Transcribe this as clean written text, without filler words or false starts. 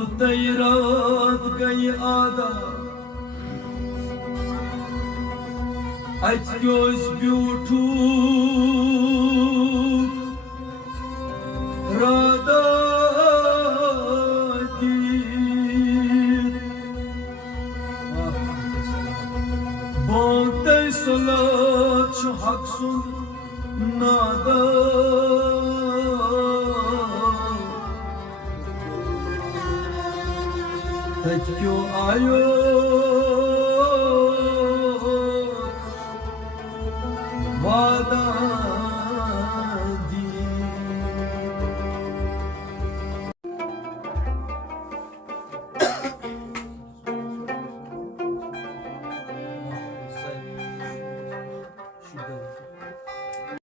रात गई आदा अच ब्यूठू राधा बोते सलात हक सुन नादा तज क्यों आयो